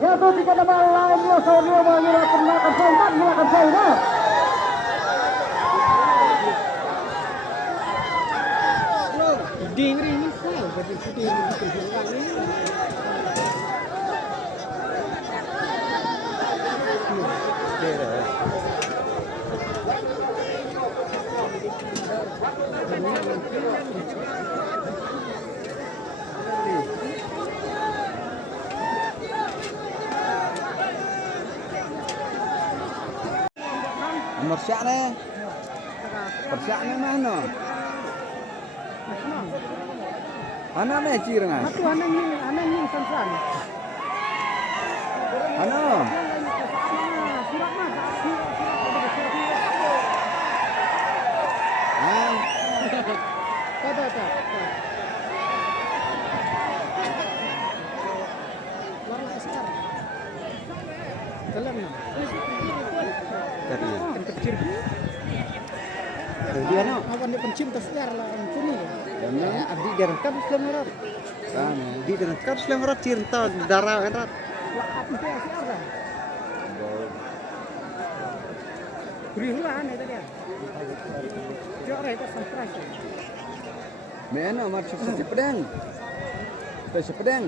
Ya tu tiga nama lainnya Sonia mengirimkan melakukan soldat melakukan soldat. Dingri ini saya jadi sedih ini. Persiapnya, persiapnya mana? Mana meci dengan? Satu anak ni sansan. Mana? Surat mah. Ah, Tak. Warna sekarang. Dalam nak. tadi. Kan kecil. Dia no. Awan dia pencinta sejarah lah sini. Dan Abdi direkam selamarat. kan di dalam kars yang rat cinta darah kan rat. Lakap itu sejarah. Beriluan itu dia. Jore itu surprise. Mana macam seperti pedang. Seperti pedang.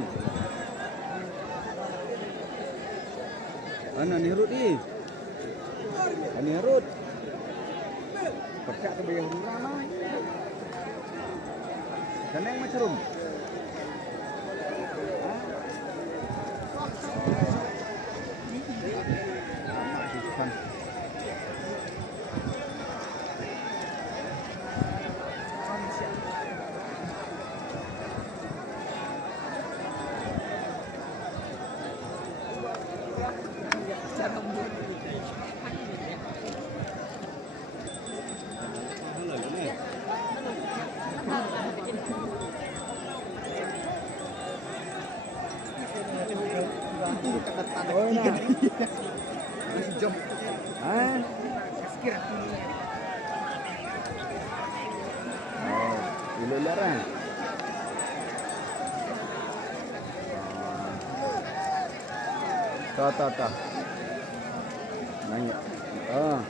Mana ni Rut ni? Ani Rut. Percak ke bayang ramai. Sana yang macam rum. Oh nah. Masih jom. Ah. Sekira. Oh, ini larang. Ta. Nanya. Ah.